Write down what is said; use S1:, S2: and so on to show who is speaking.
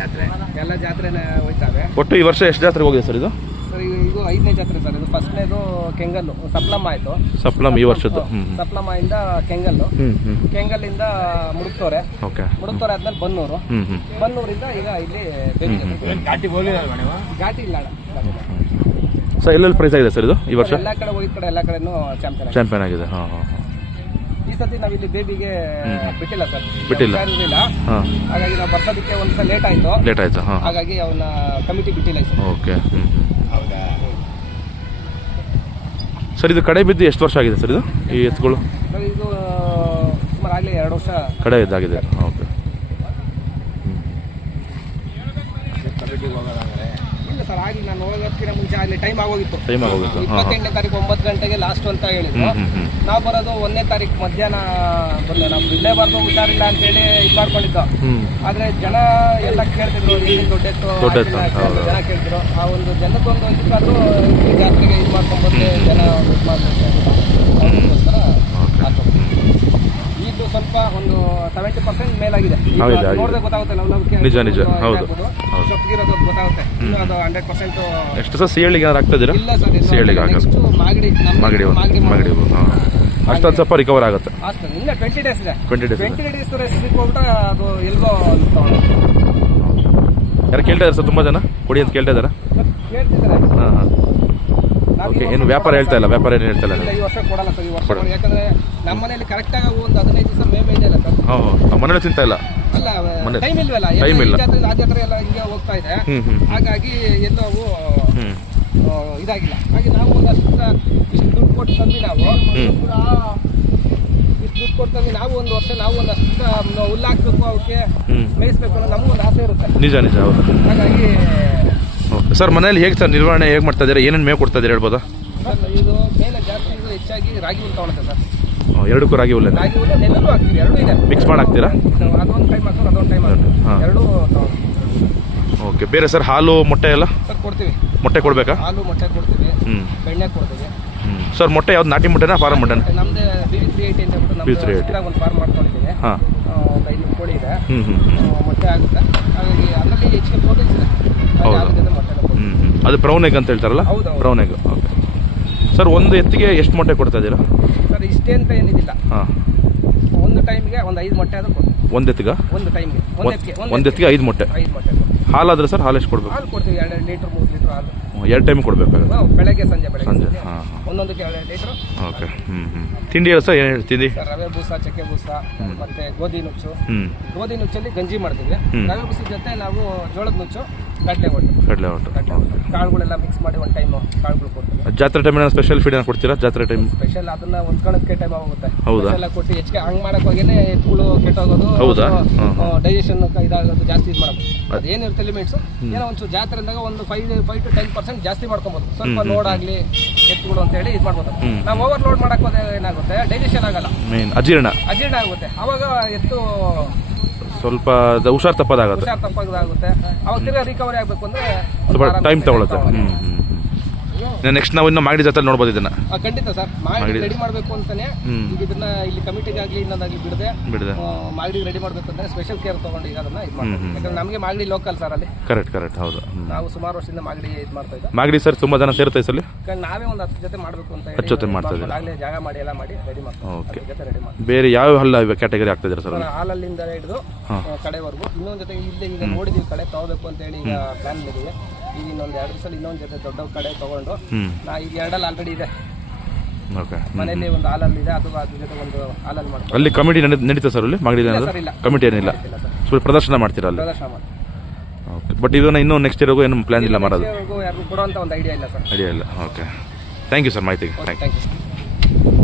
S1: ಜಾತ್ರೆ.
S2: ಎಲ್ಲ ಜಾತ್ರೆನ ಹೋಯ್ತಾವೆ.
S3: ಒಟ್ಟು ಈ ವರ್ಷ ಎಷ್ಟು ಜಾತ್ರೆಗೆ ಹೋಗಿದೆ ಸರ್ ಇದು?
S2: ಸರ್ ಇದು ಇದು ಐದನೇ ಜಾತ್ರೆ ಸರ್ ಇದು ಫಸ್ಟ್ನೇದು ಕೆಂಗಲ್ಲು ಸಪ್ಲಮ್ಮ ಆಯಿತು.
S3: ಸಪ್ಲಮ್ ಈ ವರ್ಷದ್ದು. ಸಪ್ಲಮ್ಮಿಂದ
S2: ಸಪ್ಲಮ್ಮ ಇಂದ ಕೆಂಗಲ್ಲು. ಕೆಂಗಲ್ಲಿಂದ ಮುಡುಕ್ತೋರೆ
S3: ಓಕೆ.
S2: ಮುಡುಕ್ತೋರೆ ಆದ್ಮೇಲೆ ಬನ್ನೂರು. ಬನ್ನೂರಿಂದ ಈಗ ಇಲ್ಲಿ
S1: ಘಾಟಿ ನೀವು?
S2: ಘಾಟಿ ಇಲ್ಲ ಅಣ್ಣ.
S3: ಸರ್ ಎಲ್ಲೆಲ್ಲಿ ಪ್ರೈಸ್ ಆಗಿದೆ ಸರ್ ಇದು ಈ ವರ್ಷ?
S2: ಎಲ್ಲ ಕಡೆ ಹೋಗಿದ ಕಡೆ ಎಲ್ಲ ಕಡೆನೂ ಚಾಂಪಿಯನ್
S3: ಚಾಂಪಿಯನ್ ಆಗಿದೆ. ಹಾಂ ಹಾಂ.
S2: ಸತಿ ನಾವು ಇಲ್ಲಿ ಬೇಬಿಗೆ ಬಿಟ್ಟಿಲ್ಲ ಸರ್.
S3: ಬಿಟ್ಟಿಲ್ಲ.
S2: ಇರಲಿಲ್ಲ
S3: ಹಾಂ.
S2: ಹಾಗಾಗಿ ನಾವು ಬರ್ಸೋದಕ್ಕೆ ಒಂದು ಸಲ ಲೇಟ್ ಆಯ್ತು.
S3: ಲೇಟ್ ಆಯ್ತು? ಹಾಂ.
S2: ಹಾಗಾಗಿ ಅವನ್ನ ಕಮಿಟಿ ಬಿಟ್ಟಿಲ್ಲ ಸರ್
S3: ಓಕೆ ಹ್ಞೂ
S1: ಹೌದಾ?
S3: ಸರ್ ಇದು ಕಡೆ ಬಿದ್ದು ಎಷ್ಟು ವರ್ಷ ಆಗಿದೆ ಸರ್ ಇದು ಈ ಎತ್ತುಗಳು
S2: ಸರ್ ಇದು ಸುಮಾರು ಆಗಲೇ ಎರಡು ವರ್ಷ
S3: ಕಡೆ ಇದ್ದಾಗಿದೆ. ಓಕೆ
S2: ಸರ್ ಆಗಲಿ ನಾನು ಹೋಗೋದಕ್ಕಿಂತ ಮುಂಚೆ ಆಗಲಿ ಟೈಮ್ ಆಗೋಗಿತ್ತು.
S3: ಟೈಮ್
S2: ಇಪ್ಪತ್ತೆಂಟನೇ ತಾರೀಕು ಒಂಬತ್ತು ಗಂಟೆಗೆ ಲಾಸ್ಟ್ ಅಂತ ಹೇಳಿದ್ರು. ನಾವು ಬರೋದು ಒಂದನೇ ತಾರೀಕು ಮಧ್ಯಾಹ್ನ ಬಂದು ನಾವು ಬರ್ದು ಹುಷಾರಿಲ್ಲ ಅಂತೇಳಿ ಇದು ಮಾಡ್ಕೊಂಡಿದ್ದ. ಆದ್ರೆ ಜನ ಎಲ್ಲ ಕೇಳ್ತಿದ್ರು ಇಲ್ಲಿ ದೊಡ್ಡ. ಜನ ಕೇಳ್ತಿದ್ರು. ಆ ಒಂದು ಜನಕ್ಕೊಂದು ಅದು ಜಾತ್ರೆಗೆ ಇದು ಮಾಡ್ಕೊಂಡು ಬಂದು ಜನ ಇದು ಮಾಡ್ಬೇಕು ಅದಕ್ಕೋಸ್ಕರ ಸ್ವಲ್ಪ ಒಂದು ಸೆವೆಂಟಿ ಪರ್ಸೆಂಟ್ ಮೇಲಾಗಿದೆ. ನೋಡಿದ್ರೆ ಗೊತ್ತಾಗುತ್ತೆ ಲವಲವಿಕೆ
S3: ನಿಜ, ನಿಜ, ಹೌದು.
S2: ಸೊಪ್ಪಿಗಿರೋದು ಗೊತ್ತಾಗುತ್ತೆ. ಅದು ಹಂಡ್ರೆಡ್ ಪರ್ಸೆಂಟ್
S3: ಎಷ್ಟು ಸರ್ ಸಿಹಳಿಗೆ ಏನಾರು ಆಗ್ತದಿರಾ
S2: ಇಲ್ಲ ಸರ್
S3: ಸಿಹಳಿಗೆ ಆಗಲ್ಲ
S2: ಮಾಗಡಿ
S3: ಮಾಗಡಿ ಅಷ್ಟೊಂದು ಸ್ವಲ್ಪ ರಿಕವರ್ ಆಗುತ್ತೆ.
S2: ಇನ್ನ ಟ್ವೆಂಟಿ ಡೇಸ್ ಇದೆ.
S3: Twenty days
S2: twenty days rest ಹೋಗ್ಬಿಟ್ರೆ ಅದು ಎಲ್ಲೋ
S3: ಯಾರು ಕೇಳ್ತಾ ಇದ್ದಾರೆ ಸರ್ ತುಂಬ ಜನ? ಕೊಡಿ ಅಂತ ಕೇಳ್ತಾ ಇದ್ದಾರೆ?
S2: ಕೇಳ್ತಿದ್ದಾರೆ.
S3: ಹಾಂ. ಓಕೆ ಏನು ವ್ಯಾಪಾರ ಹೇಳ್ತಾ ಇಲ್ಲ ವ್ಯಾಪಾರ ಏನು ಹೇಳ್ತಾ ಇಲ್ಲ
S2: ಇಲ್ಲ, ಈ ವರ್ಷ ಕೊಡಲ್ಲ ಸರ್ ಈ ವರ್ಷ
S3: ಕೊಡಲ್ಲ.
S2: ಯಾಕಂದ್ರೆ ನಮ್ಮ ಮನೇಲಿ ಕರೆಕ್ಟ್ ಆಗಿ ಒಂದು ಹದಿನೈದು ದಿವಸ ಮೇಮೆ ಇಲ್ಲ ಸರ್.
S3: ಹಾಂ ಮನೇಲಿ ತಿಂತಾ ಇಲ್ಲ?
S2: ಅಲ್ಲ
S3: ಮನೆ-
S2: ಟೈಮ್ ಇಲ್ವಲ್ಲ?
S3: Time
S2: ಎಲ್ಲ ಈ
S3: ಇಲ್ಲ.
S2: ಜಾತ್ರೆ ಆ ಜಾತ್ರೆ ಎಲ್ಲ ಹಿಂಗೆ ಹೋಗ್ತಾ ಇದೆ.
S3: ಹ್ಞೂ ಹ್ಞೂ
S2: ಹಾಗಾಗಿ ಎಲ್ಲವೂ
S3: ಹ್ಞೂ
S2: ಆ, ಇದಾಗಿಲ್ಲ. ಹಾಗೆ ನಾವು ಒಂದಷ್ಟು ದಿವಸ ಇಷ್ಟು ದುಡ್ಡು ಕೊಟ್ಟು ತಂದು ನಾವು. ಇಷ್ಟು ದುಡ್ಡು ಕೊಟ್ಟು ತಂದು ನಾವು ಒಂದು ವರ್ಷ ನಾವು ಒಂದಷ್ಟು ದಿವಸ ಹುಲ್ಲಾಕ್ಬೇಕು ಅವಕ್ಕೆ
S3: ಹ್ಞೂ
S2: ಮೇಯಿಸ್ಬೇಕು ಅನ್ನೋ ನಮಗೂ ಒಂದು ಆಸೆ ಇರುತ್ತೆ.
S3: ನಿಜ ನಿಜ ಹೌದು.
S2: ಹಾಗಾಗಿ
S3: ಸರ್ ಮನೇಲಿ ಹೇಗೆ ಸರ್ ನಿರ್ವಹಣೆ ಹೇಗೆ ಮಾಡ್ತಾ ಇದ್ದೀರಾ? ಏನೇನು ಮೇವು ಕೊಡ್ತಾ ಇದ್ದೀರಾ ಹೇಳ್ಬೋದಾ?
S2: ಇದು ಮೇಲೆ ಜಾಸ್ತಿ ಇದು ಹೆಚ್ಚಾಗಿ ರಾಗಿ ಹುಲ್ಲು ತಗೊಳುತ್ತೆ ಸರ್.
S3: ಹ್ಮ್, ಎರಡಕ್ಕೂ ರಾಗಿ ಹುಲ್ಲೆ
S2: ರಾಗಿ ಹುಲ್ಲು ನೆಲ್ಲೂ ಹಾಕ್ತೀವಿ ಎರಡೂ ಇದೆ.
S3: ಮಿಕ್ಸ್ ಮಾಡಿ ಹಾಕ್ತೀರಾ
S2: ನಾವು ಅದೊಂದು ಟೈಮ್ ಹಾಕೋದು ಅದೊಂದು ಟೈಮ್ ಹಾಕೋದು
S3: ಹಾ.
S2: ಎರಡೂ ತಗೊಳ್ತೀವಿ.
S3: ಓಕೆ ಬೇರೆ ಸರ್ ಹಾಲು ಮೊಟ್ಟೆ ಎಲ್ಲ?
S2: ಸರ್ ಕೊಡ್ತೀವಿ.
S3: ಮೊಟ್ಟೆ ಕೊಡಬೇಕಾ?
S2: ಹಾಲು ಮೊಟ್ಟೆ ಕೊಡ್ತೀವಿ.
S3: ಹ್ಞೂ
S2: ಬೆಣ್ಣೆ ಕೊಡ್ತೀವಿ.
S3: ಹ್ಞೂ ಸರ್ ಮೊಟ್ಟೆ ಯಾವ್ದು ನಾಟಿ ಮೊಟ್ಟೆನಾ ಫಾರಂ ಮೊಟ್ಟೆನಾ?
S2: ನಮ್ದು ಬಿ ತ್ರೀ ಏಯ್ಟಿ ಅಂತ ಹೇಳ್ಬಿಟ್ಟು
S3: B380.
S2: ನಮ್ದು ಒಂದು ಫಾರ್ಮ್ ಮಾಡ್ಕೊಂಡಿದ್ದೀವಿ
S3: ಹಾಂ
S2: ಆ, ಒಂದು ಐನೂರು ಕೋಳಿ ಇದೆ
S3: ಹ್ಞೂ ಹ್ಞೂ ಹ್ಞೂ
S2: ಆ, ಮೊಟ್ಟೆ ಆಗುತ್ತೆ. ಹಾಗಾಗಿ ಅದರಲ್ಲಿ ಹೆಚ್ಚಿಗೆ ಪ್ರೋಟೀನ್ಸ್ ಇದೆ.
S3: ಹೌದು. ಹ್ಞೂ ಹ್ಞೂ ಅದು ಬ್ರೌನ್ ಎಗ್ ಅಂತ ಹೇಳ್ತಾರಲ್ಲ. ಬ್ರೌನ್ ಎಗ್ ಓಕೆ ಸರ್ ಒಂದು ಎತ್ತಿಗೆ ಎಷ್ಟು ಮೊಟ್ಟೆ ಕೊಡ್ತಾ ಇದ್ದೀರಾ?
S2: ಸರ್ ಇಷ್ಟೇ ಅಂತ ಏನಿದಿಲ್ಲ.
S3: ಹಾಂ.
S2: ಒಂದು ಟೈಮ್ಗೆ ಒಂದು ಐದು ಮೊಟ್ಟೆ ಆದ್ರೂ ಕೊಡ್ತೀವಿ.
S3: ಒಂದು ಎತ್ತಿಗ?
S2: ಒಂದು ಟೈಮ್ಗೆ ಒಂದು ಎತ್ತಿಗೆ
S3: ಒಂದು ಎತ್ತಿಗೆ. ಐದು ಮೊಟ್ಟೆ.
S2: ಐದು ಮೊಟ್ಟೆ
S3: ಹಾಲಾದ್ರೆ ಸರ್ ಹಾಲು ಎಷ್ಟು ಕೊಡಬೇಕು?
S2: ಹಾಲು ಕೊಡ್ತೀವಿ ಎರಡು ಲೀಟ್ರ್ ಮೂರು ಲೀಟ್ರ್ ಹಾಲು.
S3: ಎರಡು ಟೈಮ್ ಕೊಡಬೇಕಾಗುತ್ತೆ.
S2: ನಾವು ಬೆಳಗ್ಗೆ ಸಂಜೆ ಬೆಳಗ್ಗೆ
S3: ಸಂಜೆ ಹಾಂ ಹಾಂ.
S2: ಒಂದೊಂದಕ್ಕೆ ಎರಡು ಲೀಟ್ರು?
S3: ಓಕೆ ಹ್ಞೂ ಹ್ಞೂ ತಿಂಡಿ ಹೇಳಿ ಸರ್ ಏನು ಹೇಳಿ ತಿಂಡಿ
S2: ಸರ್ ರವೆ ಬೂಸ ಚಕ್ಕೆ ಬೂಸ ಮತ್ತೆ ಗೋಧಿ ನುಚ್ಚು.
S3: ಹ್ಞೂ
S2: ಗೋಧಿ ನುಚ್ಚಲ್ಲಿ ಗಂಜಿ ಮಾಡ್ತೀವಿ. ರವೆ ಬೂಸ ಜೊತೆ ನಾವು ಜೋಳದ ನುಚ್ಚು ಕಡಲೆ ಒಟ್ಟು.
S3: ಕಡಲೆ ಒಟ್ಟು.
S2: ಕಡಲೆ ಒಟ್ಟು. ಕಾಳುಗಳೆಲ್ಲ ಮಿಕ್ಸ್ ಮಾಡಿ ಒಂದು ಟೈಮ್ ಕಾಳುಗಳು ಕೊಡ್ತೀವಿ.
S3: ಜಾತ್ರೆ ಟೈಮ್ ಸ್ಪೆಷಲ್ ಫೀಡ್ ಕೊಡ್ತೀರಾ? ಜಾತ್ರೆ ಟೈಮ್
S2: ಸ್ಪೆಷಲ್ ಅದನ್ನ ಹೊಂದ್ಕೊಳಕ್ಕೆ ಟೈಮ್ ಆಗುತ್ತೆ
S3: ಹೌದಾ?
S2: ಎಲ್ಲ ಕೊಟ್ಟು ಹೆಚ್ಚಿಗೆ ಹಂಗ್ ಮಾಡಕ್ ಹೋಗಿನೇ ಎತ್ತುಗಳು ಕೆಟ್ಟೋಗೋದು
S3: ಹೌದಾ?
S2: ಡೈಜೆಷನ್ ಇದಾಗೋದು ಜಾಸ್ತಿ ಇದು ಮಾಡೋದು ಅದೇನಿರುತ್ತೆ ಲಿಮಿಟ್ಸ್ ಏನೋ ಒಂಚೂರು ಜಾತ್ರೆ ಅಂದಾಗ ಒಂದು five five to ten percent ಜಾಸ್ತಿ ಮಾಡ್ಕೊಬೋದು. ಸ್ವಲ್ಪ ಲೋಡ್ ಆಗ್ಲಿ ಎತ್ತುಗಳು ಅಂತ ಹೇಳಿ ಇದು ಮಾಡ್ಬೋದು. ನಾವು ಓವರ್ ಲೋಡ್ ಮಾಡಕ್ ಏನಾಗುತ್ತೆ? ಡೈಜೆಷನ್ ಆಗಲ್ಲ.
S3: ಅಜೀರ್ಣ.
S2: ಅಜೀರ್ಣ ಆಗುತ್ತೆ. ಅವಾಗ ಎತ್ತು
S3: ಸ್ವಲ್ಪ ಹುಷಾರು ತಪ್ಪದಾಗುತ್ತೆ.
S2: ಹುಷಾರ್ ತಪ್ಪಾಗುತ್ತೆ ಅವಾಗ ತಿರ್ಗಾ ರಿಕವರಿ ಆಗಬೇಕು ಅಂದ್ರೆ
S3: ಸ್ವಲ್ಪ ಟೈಮ್ ತಗೊಳುತ್ತೆ.
S2: ತಗೊಳುತ್ತೆ.
S3: ಹ್ಞೂ ಹ್ಞೂ ನೆಕ್ಸ್ಟ್ ನಾವು ಇನ್ನು ಮಾಗಡಿ ಜಾತ್ರೆ ನೋಡಬಹುದು ಇದನ್ನ.
S2: ಆ, ಖಂಡಿತ ಸರ್. ಮಾಡಿ
S3: ಮಾಡಿ-
S2: ರೆಡಿ ಮಾಡ್ಬೇಕು ಅಂತಾನೆ. ಈಗ ಇದನ್ನ ಇಲ್ಲಿ ಕಮಿಟಿಗಾಗ್ಲಿ ಇನ್ನೊಂದಾಗ್ಲಿ ಬಿಡದೆ.
S3: ಬಿಡದೆ.
S2: ಮಾಗಡಿ ರೆಡಿ ಮಾಡ್ಬೇಕು ಅಂದ್ರೆ ಸ್ಪೆಷಲ್ ಕೇರ್ ತಗೊಂಡು ಈಗ ಅದನ್ನ ಇದು ಯಾಕಂದ್ರೆ ನಮಗೆ ಮಾಗಡಿ ಲೋಕಲ್ ಸರ್ ಅಲ್ಲಿ.
S3: ಕರೆಕ್ಟ್ ಕರೆಕ್ಟ್ ಹೌದು.
S2: ನಾವು ಸುಮಾರು ವರ್ಷದಿಂದ ಮಾಗಡಿ ಇದು ಮಾಡ್ತಾ ಇದ್ದೀವಿ
S3: ಮಾಗಡಿ ಸರ್ ತುಂಬಾ ಜನ ಸೇರುತ್ತೆ ಈ ಸಲ?
S2: ನಾವೇ ಒಂದು ಹತ್ತು ಜೊತೆ ಮಾಡಬೇಕು ಅಂತ
S3: ಹೇಳಿ ಜೊತೆ ಮಾಡ್ತಾ ಇದ್ದೀವಿ
S2: ಆಗಲೇ ಜಾಗ ಮಾಡಿ ಎಲ್ಲ ಮಾಡಿ ರೆಡಿ ಮಾಡ್ತೀವಿ
S3: ಓಕೆ
S2: ಜೊತೆ ರೆಡಿ ಮಾಡ್ತೀವಿ
S3: ಬೇರೆ ಯಾವ ಹಲ್ಲ ಕ್ಯಾಟಗರಿ ಆಗ್ತಿದ್ದೀರಾ ಸರ್
S2: ಸರ್ ಹಾಲಲ್ಲಿಂದ ಹಿಡಿದು ಕಡೆವರೆಗೂ. ಇನ್ನೊಂದು ಜೊತೆ ಇಲ್ಲಿ ಈಗ ನೋಡಿದೀವಿ ಕಡೆ ತಗೋಬೇಕು ಅಂತ ಹೇಳಿ ಈಗ ಪ್ಲಾನ್ ಮಾಡಿದ್ದೀವಿ ಈಗ ಇನ್ನೊಂದು ಎರಡು ದಿವಸ ಇನ್ನೊಂದು ಜೊತೆ ದೊಡ್ಡ ಕಡೆ ತಗೊಂಡು ನಾ ಈಗ ಎರಡಲ್ಲಿ ಆಲ್ರೆಡಿ ಇದೆ.
S3: ಓಕೆ
S2: ಮನೇಲಿ ಒಂದು ಹಾಲಲ್ಲಿ ಇದೆ ಅದು ಅದ್ರ ಜೊತೆ ಒಂದು ಹಾಲಲ್ಲಿ ಮಾಡ್ತೀವಿ.
S3: ಅಲ್ಲಿ ಕಮಿಟಿ ನಡೀ ನಡೀತಾ ಸರ್ ಅಲ್ಲಿ?
S2: ಮಗಡಿಲ್ಲ.
S3: ಕಮಿಟಿ ಏನಿಲ್ಲ? ಸ್ವಲ್ಪ ಪ್ರದರ್ಶನ ಮಾಡ್ತೀರಾ ಅಲ್ಲಿ?
S2: ಪ್ರದರ್ಶನ
S3: ಓಕೆ ಬಟ್ ಇದನ್ನ ಇನ್ನೂ ನೆಕ್ಸ್ಟ್ ಇಯರ್ಗೂ ಏನು ಪ್ಲಾನ್ ಇಲ್ಲ ಮಾಡೋದು
S2: ಯಾರಿಗೂ ಕೊಡೋ ಅಂತ ಒಂದು ಐಡಿಯಾ ಇಲ್ಲ ಸರ್
S3: ಐಡಿಯಾ ಇಲ್ಲ. ಓಕೆ ಥ್ಯಾಂಕ್ ಯು ಸರ್ ಮಾಹಿತಿಗೆ
S2: ಥ್ಯಾಂಕ್ ಯು